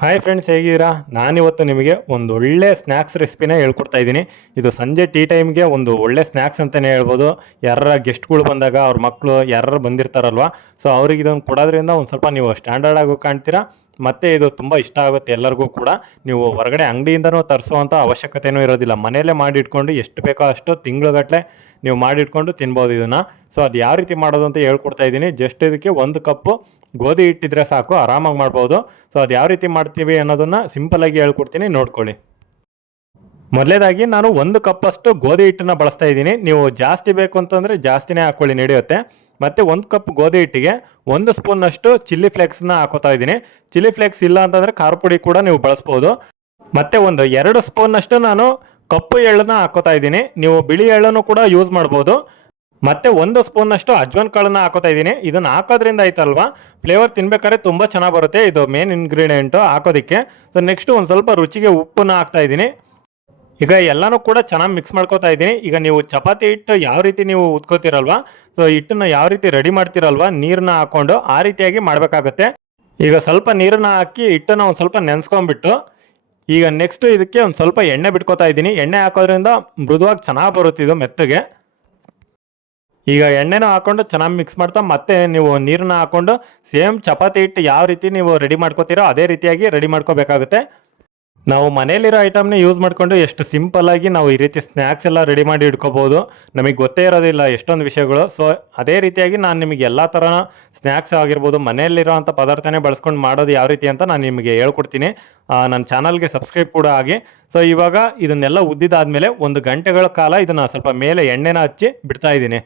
Hi friends ಹೇಗಿದ್ದೀರಾ? ನಾನಿವತ್ತು ನಿಮಗೆ ಒಂದು ಒಳ್ಳೆ ಸ್ನ್ಯಾಕ್ಸ್ ರೆಸಿಪಿನ ಹೇಳ್ಕೊಡ್ತಾ ಇದ್ದೀನಿ. ಇದು ಸಂಜೆ ಟೀ ಟೈಮ್ಗೆ ಒಂದು ಒಳ್ಳೆ ಸ್ನ್ಯಾಕ್ಸ್ ಅಂತಲೇ ಹೇಳ್ಬೋದು. ಯಾರ ಗೆಸ್ಟ್ಗಳು ಬಂದಾಗ ಅವ್ರ ಮಕ್ಕಳು ಯಾರು ಬಂದಿರ್ತಾರಲ್ವ? ಸೊ ಅವ್ರಿಗೆ ಇದನ್ನು ಕೊಡೋದ್ರಿಂದ ಒಂದು ಸ್ವಲ್ಪ ನೀವು ಸ್ಟ್ಯಾಂಡರ್ಡ್ ಆಗೋ ಕಾಣ್ತೀರಾ. ಮತ್ತು ಇದು ತುಂಬ ಇಷ್ಟ ಆಗುತ್ತೆ ಎಲ್ಲರಿಗೂ ಕೂಡ. ನೀವು ಹೊರಗಡೆ ಅಂಗಡಿಯಿಂದನೂ ತರಿಸುವಂಥ ಅವಶ್ಯಕತೆಯೂ ಇರೋದಿಲ್ಲ. ಮನೆಯಲ್ಲೇ ಮಾಡಿಟ್ಕೊಂಡು ಎಷ್ಟು ಬೇಕೋ ಅಷ್ಟು ತಿಂಗಳುಗಟ್ಟಲೆ ನೀವು ಮಾಡಿಟ್ಕೊಂಡು ತಿನ್ಬೋದು ಇದನ್ನು. ಸೊ ಅದು ಯಾವ ರೀತಿ ಮಾಡೋದು ಅಂತ ಹೇಳ್ಕೊಡ್ತಾ ಇದ್ದೀನಿ. ಜಸ್ಟ್ ಇದಕ್ಕೆ ಒಂದು ಕಪ್ಪು ಗೋಧಿ ಇಟ್ಟಿದ್ರೆ ಸಾಕು, ಆರಾಮಾಗಿ ಮಾಡ್ಬೋದು. ಸೊ ಅದು ಯಾವ ರೀತಿ ಮಾಡ್ತೀವಿ ಅನ್ನೋದನ್ನು ಸಿಂಪಲಾಗಿ ಹೇಳ್ಕೊಡ್ತೀನಿ, ನೋಡ್ಕೊಳ್ಳಿ. ಮೊದಲೇದಾಗಿ ನಾನು ಒಂದು ಕಪ್ಪಷ್ಟು ಗೋಧಿ ಹಿಟ್ಟನ್ನು ಬಳಸ್ತಾ ಇದ್ದೀನಿ. ನೀವು ಜಾಸ್ತಿ ಬೇಕು ಅಂತಂದರೆ ಜಾಸ್ತಿನೇ ಹಾಕ್ಕೊಳ್ಳಿ ನಡೆಯುತ್ತೆ. ಮತ್ತು ಒಂದು ಕಪ್ ಗೋಧಿ ಹಿಟ್ಟಿಗೆ ಒಂದು ಸ್ಪೂನಷ್ಟು ಚಿಲ್ಲಿ ಫ್ಲೇಕ್ಸ್ನ ಹಾಕೋತಾ ಇದ್ದೀನಿ. ಚಿಲ್ಲಿ ಫ್ಲೇಕ್ಸ್ ಇಲ್ಲ ಅಂತಂದರೆ ಖಾರ ಪುಡಿ ಕೂಡ ನೀವು ಬಳಸ್ಬೋದು. ಮತ್ತು ಒಂದು ಎರಡು ಸ್ಪೂನ್ನಷ್ಟು ನಾನು ಕಪ್ಪು ಎಳ್ಳನ್ನ ಹಾಕೋತಾ ಇದ್ದೀನಿ. ನೀವು ಬಿಳಿ ಎಳ್ಳನ್ನು ಕೂಡ ಯೂಸ್ ಮಾಡ್ಬೋದು. ಮತ್ತೆ ಒಂದು ಸ್ಪೂನಷ್ಟು ಅಜ್ವನ್ ಕಾಳನ್ನ ಹಾಕೋತಾ ಇದ್ದೀನಿ. ಇದನ್ನು ಹಾಕೋದ್ರಿಂದ ಆಯ್ತಲ್ವಾ? ಫ್ಲೇವರ್ ತಿನ್ಬೇಕಾದ್ರೆ ತುಂಬ ಚೆನ್ನಾಗಿ ಬರುತ್ತೆ ಇದು ಮೇನ್ ಇಂಗ್ರೀಡಿಯೆಂಟು ಹಾಕೋದಕ್ಕೆ. ಸೊ ನೆಕ್ಸ್ಟ್ ಒಂದು ಸ್ವಲ್ಪ ರುಚಿಗೆ ಉಪ್ಪನ್ನ ಹಾಕ್ತಾ ಇದ್ದೀನಿ. ಈಗ ಎಲ್ಲನೂ ಕೂಡ ಚೆನ್ನಾಗಿ ಮಿಕ್ಸ್ ಮಾಡ್ಕೋತಾ ಇದ್ದೀನಿ. ಈಗ ನೀವು ಚಪಾತಿ ಹಿಟ್ಟು ಯಾವ ರೀತಿ ನೀವು ಉತ್ಕೋತಿರಲ್ವಾ? ಸೊ ಹಿಟ್ಟನ್ನ ಯಾವ ರೀತಿ ರೆಡಿ ಮಾಡ್ತಿರಲ್ವಾ? ನೀರನ್ನ ಹಾಕ್ಕೊಂಡು ಆ ರೀತಿಯಾಗಿ ಮಾಡಬೇಕಾಗತ್ತೆ. ಈಗ ಸ್ವಲ್ಪ ನೀರನ್ನ ಹಾಕಿ ಹಿಟ್ಟನ್ನ ಒಂದು ಸ್ವಲ್ಪ ನೆನೆಸ್ಕೊಂಡ್ಬಿಟ್ಟು, ಈಗ ನೆಕ್ಸ್ಟ್ ಇದಕ್ಕೆ ಒಂದು ಸ್ವಲ್ಪ ಎಣ್ಣೆ ಬಿಟ್ಕೋತಾ ಇದ್ದೀನಿ. ಎಣ್ಣೆ ಹಾಕೋದ್ರಿಂದ ಮೃದುವಾಗಿ ಚೆನ್ನಾಗಿ ಬರುತ್ತೆ ಇದು ಮೆತ್ತಗೆ. ಈಗ ಎಣ್ಣೆನ ಹಾಕೊಂಡು ಚೆನ್ನಾಗಿ ಮಿಕ್ಸ್ ಮಾಡ್ತಾ ಮತ್ತೆ ನೀವು ನೀರನ್ನ ಹಾಕೊಂಡು ಸೇಮ್ ಚಪಾತಿ ಹಿಟ್ಟು ಯಾವ ರೀತಿ ನೀವು ರೆಡಿ ಮಾಡ್ಕೋತೀರೋ ಅದೇ ರೀತಿಯಾಗಿ ರೆಡಿ ಮಾಡ್ಕೋಬೇಕಾಗುತ್ತೆ. ನಾವು ಮನೇಲಿರೋ ಐಟಮ್ನ ಯೂಸ್ ಮಾಡಿಕೊಂಡು ಎಷ್ಟು ಸಿಂಪಲ್ ಆಗಿ ನಾವು ಈ ರೀತಿ ಸ್ನ್ಯಾಕ್ಸ್ ಎಲ್ಲ ರೆಡಿ ಮಾಡಿ ಇಟ್ಕೋಬೋದು. ನಮಗೆ ಗೊತ್ತೇ ಇರೋದಿಲ್ಲ ಎಷ್ಟೊಂದು ವಿಷಯಗಳು. ಸೊ ಅದೇ ರೀತಿಯಾಗಿ ನಾನು ನಿಮಗೆ ಎಲ್ಲ ಥರ ಸ್ನ್ಯಾಕ್ಸ್ ಆಗಿರ್ಬೋದು ಮನೆಯಲ್ಲಿರೋವಂಥ ಪದಾರ್ಥನೇ ಬಳಸ್ಕೊಂಡು ಮಾಡೋದು ಯಾವ ರೀತಿ ಅಂತ ನಾನು ನಿಮಗೆ ಹೇಳ್ಕೊಡ್ತೀನಿ. ನನ್ನ ಚಾನಲ್ಗೆ ಸಬ್ಸ್ಕ್ರೈಬ್ ಕೂಡ ಆಗಿ. ಸೊ ಇವಾಗ ಇದನ್ನೆಲ್ಲ ಉದ್ದಿದಾದಮೇಲೆ ಒಂದು ಗಂಟೆಗಳ ಕಾಲ ಇದನ್ನು ಸ್ವಲ್ಪ ಮೇಲೆ ಎಣ್ಣೆನ ಹಚ್ಚಿ ಬಿಡ್ತಾ ಇದ್ದೀನಿ.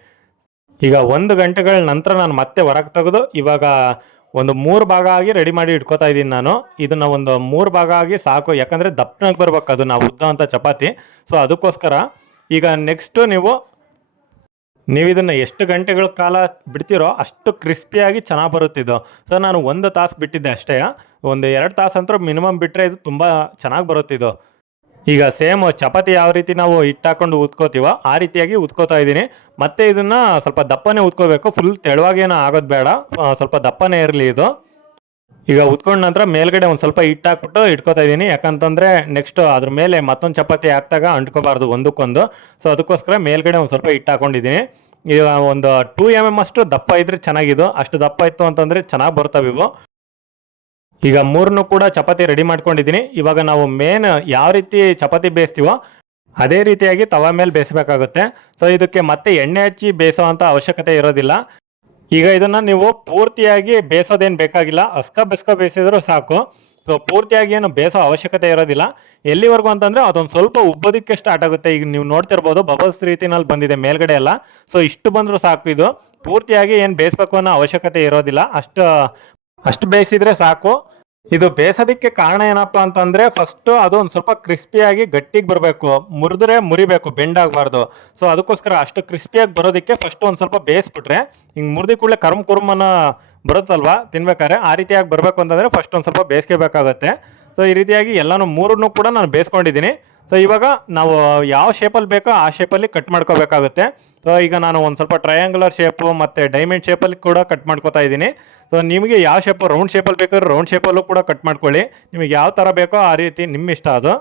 ಈಗ ಒಂದು ಗಂಟೆಗಳ ನಂತರ ನಾನು ಮತ್ತೆ ಹೊರಗೆ ತೆಗೆದು ಇವಾಗ ಒಂದು ಮೂರು ಭಾಗ ಆಗಿ ರೆಡಿ ಮಾಡಿ ಇಟ್ಕೋತಾ ಇದ್ದೀನಿ ನಾನು. ಇದನ್ನು ಒಂದು ಮೂರು ಭಾಗ ಆಗಿ ಸಾಕು. ಯಾಕಂದರೆ ದಪ್ಪನಾಗಿ ಬರ್ಬೇಕು ಅದು ನಾವು ಉದ್ದ ಅಂತ ಚಪಾತಿ. ಸೊ ಅದಕ್ಕೋಸ್ಕರ ಈಗ ನೆಕ್ಸ್ಟು ನೀವು ನೀವು ಇದನ್ನು ಎಷ್ಟು ಗಂಟೆಗಳ ಕಾಲ ಬಿಡ್ತೀರೋ ಅಷ್ಟು ಕ್ರಿಸ್ಪಿಯಾಗಿ ಚೆನ್ನಾಗಿ ಬರುತ್ತಿದ್ದು ಸೊ ನಾನು ಒಂದು ತಾಸು ಬಿಟ್ಟಿದ್ದೆ ಅಷ್ಟೇ. ಒಂದು ಎರಡು ತಾಸು ಅಂತರೂ ಮಿನಿಮಮ್ ಬಿಟ್ಟರೆ ಇದು ತುಂಬ ಚೆನ್ನಾಗಿ ಬರುತ್ತಿದ್ದು ಈಗ ಸೇಮ್ ಚಪಾತಿ ಯಾವ ರೀತಿ ನಾವು ಹಿಟ್ಟು ಹಾಕೊಂಡು ಉತ್ಕೋತೀವೋ ಆ ರೀತಿಯಾಗಿ ಉತ್ಕೋತಾ ಇದ್ದೀನಿ. ಮತ್ತೆ ಇದನ್ನ ಸ್ವಲ್ಪ ದಪ್ಪನೇ ಉತ್ಕೋಬೇಕು ಫುಲ್ ತೆಳುವಾಗೇನೋ ಆಗೋದು ಬೇಡ. ಸ್ವಲ್ಪ ದಪ್ಪನೇ ಇರಲಿ ಇದು. ಈಗ ಉತ್ಕೊಂಡ ನಂತರ ಮೇಲ್ಗಡೆ ಒಂದು ಸ್ವಲ್ಪ ಹಿಟ್ಟು ಹಾಕ್ಬಿಟ್ಟು ಇಟ್ಕೋತಾ ಇದ್ದೀನಿ. ಯಾಕಂತಂದರೆ ನೆಕ್ಸ್ಟ್ ಅದ್ರ ಮೇಲೆ ಮತ್ತೊಂದು ಚಪಾತಿ ಹಾಕ್ದಾಗ ಅಂಟ್ಕೋಬಾರ್ದು ಒಂದಕ್ಕೊಂದು. ಸೊ ಅದಕ್ಕೋಸ್ಕರ ಮೇಲ್ಗಡೆ ಒಂದು ಸ್ವಲ್ಪ ಹಿಟ್ಟು ಹಾಕೊಂಡಿದ್ದೀನಿ. ಈಗ ಒಂದು ಟೂ ಎಂ ಎಂ ಅಷ್ಟು ದಪ್ಪ ಇದ್ರೆ ಚೆನ್ನಾಗಿದು. ಅಷ್ಟು ದಪ್ಪ ಇತ್ತು ಅಂತಂದರೆ ಚೆನ್ನಾಗಿ ಬರ್ತವೆ ಇವು. ಈಗ ಮೂರನ್ನು ಕೂಡ ಚಪಾತಿ ರೆಡಿ ಮಾಡ್ಕೊಂಡಿದ್ದೀನಿ. ಇವಾಗ ನಾವು ಮೇನ್ ಯಾವ ರೀತಿ ಚಪಾತಿ ಬೇಯಿಸ್ತೀವೋ ಅದೇ ರೀತಿಯಾಗಿ ತವ ಮೇಲೆ ಬೇಯಿಸಬೇಕಾಗುತ್ತೆ. ಸೊ ಇದಕ್ಕೆ ಮತ್ತೆ ಎಣ್ಣೆ ಹಚ್ಚಿ ಬೇಯಿಸೋವಂಥ ಅವಶ್ಯಕತೆ ಇರೋದಿಲ್ಲ. ಈಗ ಇದನ್ನು ನೀವು ಪೂರ್ತಿಯಾಗಿ ಬೇಯಿಸೋದೇನು ಬೇಕಾಗಿಲ್ಲ. ಅಸ್ಕ ಬೆಸ್ಕ ಬೇಯಿಸಿದ್ರು ಸಾಕು. ಸೊ ಪೂರ್ತಿಯಾಗಿ ಏನು ಬೇಯಿಸೋ ಅವಶ್ಯಕತೆ ಇರೋದಿಲ್ಲ. ಎಲ್ಲಿವರೆಗೂ ಅಂತಂದರೆ ಅದೊಂದು ಸ್ವಲ್ಪ ಉಬ್ಬೋದಕ್ಕೆ ಸ್ಟಾರ್ಟ್ ಆಗುತ್ತೆ. ಈಗ ನೀವು ನೋಡ್ತಿರ್ಬೋದು ಬಬಲ್ಸ್ ರೀತಿನಲ್ಲಿ ಬಂದಿದೆ ಮೇಲ್ಗಡೆ ಎಲ್ಲ. ಸೊ ಇಷ್ಟು ಬಂದರೂ ಸಾಕು ಇದು. ಪೂರ್ತಿಯಾಗಿ ಏನು ಬೇಯಿಸ್ಬೇಕು ಅನ್ನೋ ಅವಶ್ಯಕತೆ ಇರೋದಿಲ್ಲ. ಅಷ್ಟು ಅಷ್ಟು ಬೇಯಿಸಿದ್ರೆ ಸಾಕು. ಇದು ಬೇಯಿಸೋದಕ್ಕೆ ಕಾರಣ ಏನಪ್ಪ ಅಂತಂದ್ರೆ ಫಸ್ಟ್ ಅದು ಒಂದು ಸ್ವಲ್ಪ ಕ್ರಿಸ್ಪಿಯಾಗಿ ಗಟ್ಟಿಗೆ ಬರಬೇಕು. ಮುರಿದ್ರೆ ಮುರಿಬೇಕು ಬೆಂಡಾಗಬಾರ್ದು ಸೊ ಅದಕ್ಕೋಸ್ಕರ ಅಷ್ಟು ಕ್ರಿಸ್ಪಿಯಾಗಿ ಬರೋದಕ್ಕೆ ಫಸ್ಟ್ ಒಂದು ಸ್ವಲ್ಪ ಬೇಯಿಸ್ಬಿಟ್ರೆ, ಹಿಂಗೆ ಮುರಿದ ಕೂಡಲೇ ಕರ್ಮ್ ಕುರ್ಮನ ಬರುತ್ತಲ್ವಾ ತಿನ್ಬೇಕಾದ್ರೆ ಆ ರೀತಿಯಾಗಿ ಬರಬೇಕು ಅಂತಂದರೆ ಫಸ್ಟ್ ಒಂದು ಸ್ವಲ್ಪ ಬೇಯಿಸ್ಕೋಬೇಕಾಗತ್ತೆ. ಸೊ ಈ ರೀತಿಯಾಗಿ ಎಲ್ಲನೂ ಮೂರನ್ನು ಕೂಡ ನಾನು ಬೇಯಿಸ್ಕೊಂಡಿದ್ದೀನಿ. ಸೊ ಇವಾಗ ನಾವು ಯಾವ ಶೇಪಲ್ಲಿ ಬೇಕೋ ಆ ಶೇಪಲ್ಲಿ ಕಟ್ ಮಾಡ್ಕೋಬೇಕಾಗುತ್ತೆ. ಸೊ ಈಗ ನಾನು ಒಂದು ಸ್ವಲ್ಪ ಟ್ರಯಾಂಗುಲರ್ ಶೇಪು ಮತ್ತು ಡೈಮಂಡ್ ಶೇಪಲ್ಲಿ ಕೂಡ ಕಟ್ ಮಾಡ್ಕೋತಾ ಇದ್ದೀನಿ. ಸೊ ನಿಮಗೆ ಯಾವ ಶೇಪು ರೌಂಡ್ ಶೇಪಲ್ಲಿ ಬೇಕಾದ್ರೆ ರೌಂಡ್ ಶೇಪಲ್ಲೂ ಕೂಡ ಕಟ್ ಮಾಡ್ಕೊಳ್ಳಿ. ನಿಮಗೆ ಯಾವ ಥರ ಬೇಕೋ ಆ ರೀತಿ ನಿಮ್ಮ ಇಷ್ಟ ಅದು.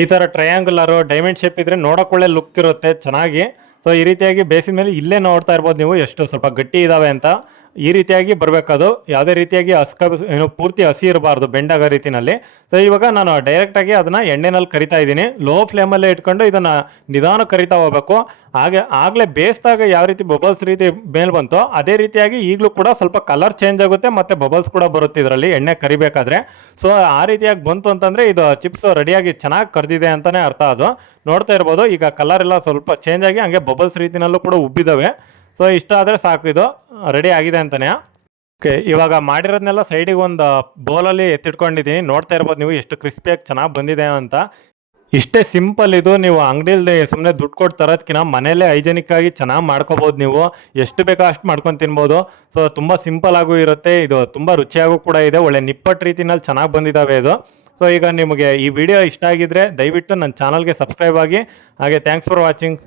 ಈ ಥರ ಟ್ರಯಾಂಗುಲರು ಡೈಮಂಡ್ ಶೇಪ್ ಇದ್ದರೆ ನೋಡೋಕೊಳ್ಳೆ ಲುಕ್ ಇರುತ್ತೆ, ಚೆನ್ನಾಗಿ. ಸೊ ಈ ರೀತಿಯಾಗಿ ಬೇಸಿದ ಮೇಲೆ ಇಲ್ಲೇ ನೋಡ್ತಾ ಇರ್ಬೋದು ನೀವು. ಎಷ್ಟು ಸ್ವಲ್ಪ ಗಟ್ಟಿ ಇದ್ದಾವೆ ಅಂತ. ಈ ರೀತಿಯಾಗಿ ಬರಬೇಕದು. ಯಾವುದೇ ರೀತಿಯಾಗಿ ಹಸ್ಕ, ಏನು ಪೂರ್ತಿ ಹಸಿ ಇರಬಾರ್ದು ಬೆಂಡಾಗೋ ರೀತಿನಲ್ಲಿ. ಸೊ ಇವಾಗ ನಾನು ಡೈರೆಕ್ಟಾಗಿ ಅದನ್ನು ಎಣ್ಣೆನಲ್ಲಿ ಕರಿತಾ ಇದ್ದೀನಿ. ಲೋ ಫ್ಲೇಮಲ್ಲೇ ಇಟ್ಕೊಂಡು ಇದನ್ನು ನಿಧಾನ ಕರಿತಾ ಹೋಗಬೇಕು. ಹಾಗೆ ಆಗಲೇ ಬೇಯಿಸಿದಾಗ ಯಾವ ರೀತಿ ಬಬಲ್ಸ್ ರೀತಿ ಮೇಲೆ ಬಂತೋ, ಅದೇ ರೀತಿಯಾಗಿ ಈಗಲೂ ಕೂಡ ಸ್ವಲ್ಪ ಕಲರ್ ಚೇಂಜ್ ಆಗುತ್ತೆ, ಮತ್ತು ಬಬಲ್ಸ್ ಕೂಡ ಬರುತ್ತೆ ಇದರಲ್ಲಿ ಎಣ್ಣೆ ಕರಿಬೇಕಾದ್ರೆ. ಸೊ ಆ ರೀತಿಯಾಗಿ ಬಂತು ಅಂತಂದರೆ ಇದು ಚಿಪ್ಸ್ ರೆಡಿಯಾಗಿ ಚೆನ್ನಾಗಿ ಕರೆದಿದೆ ಅಂತಲೇ ಅರ್ಥ ಅದು. ನೋಡ್ತಾ ಇರ್ಬೋದು, ಈಗ ಕಲರ್ ಎಲ್ಲ ಸ್ವಲ್ಪ ಚೇಂಜ್ ಆಗಿ ಹಂಗೆ ಬಬಲ್ಸ್ ರೀತಿನಲ್ಲೂ ಕೂಡ ಉಬ್ಬಿದಾವೆ. ಸೊ ಇಷ್ಟ ಆದರೆ ಸಾಕು ಇದು. ರೆಡಿ ಆಗಿದೆ ಅಂತಲೇ ಓಕೆ ಇವಾಗ ಮಾಡಿರೋದನ್ನೆಲ್ಲ ಸೈಡಿಗೆ ಒಂದು ಬೌಲಲ್ಲಿ ಎತ್ತಿಟ್ಕೊಂಡಿದ್ದೀನಿ. ನೋಡ್ತಾ ಇರ್ಬೋದು ನೀವು ಎಷ್ಟು ಕ್ರಿಸ್ಪಿಯಾಗಿ ಚೆನ್ನಾಗಿ ಬಂದಿದೆ ಅಂತ. ಇಷ್ಟೇ ಸಿಂಪಲ್ ಇದು. ನೀವು ಅಂಗಡಿಯಲ್ಲಿ ಸುಮ್ಮನೆ ದುಡ್ಡು ಕೊಟ್ಟು ತರೋದಕ್ಕಿಂತ ಮನೆಯಲ್ಲೇ ಹೈಜೆನಿಕ್ ಆಗಿ ಚೆನ್ನಾಗಿ ಮಾಡ್ಕೋಬೋದು ನೀವು. ಎಷ್ಟು ಬೇಕೋ ಅಷ್ಟು ಮಾಡ್ಕೊಂಡು ತಿನ್ಬೋದು. ಸೊ ತುಂಬ ಸಿಂಪಲ್ ಆಗೂ ಇರುತ್ತೆ. ಇದು ತುಂಬ ರುಚಿಯಾಗೂ ಕೂಡ ಇದೆ. ಒಳ್ಳೆ ನಿಪ್ಪಟ್ಟು ರೀತಿನಲ್ಲಿ ಚೆನ್ನಾಗಿ ಬಂದಿದ್ದಾವೆ ಇದು. ಸೊ ಈಗ ನಿಮಗೆ ಈ ವಿಡಿಯೋ ಇಷ್ಟ ಆಗಿದ್ರೆ ದಯವಿಟ್ಟು ನನ್ನ ಚಾನಲ್ಗೆ ಸಬ್ಸ್ಕ್ರೈಬ್ ಆಗಿ. ಹಾಗೆ ಥ್ಯಾಂಕ್ಸ್ ಫಾರ್ ವಾಚಿಂಗ್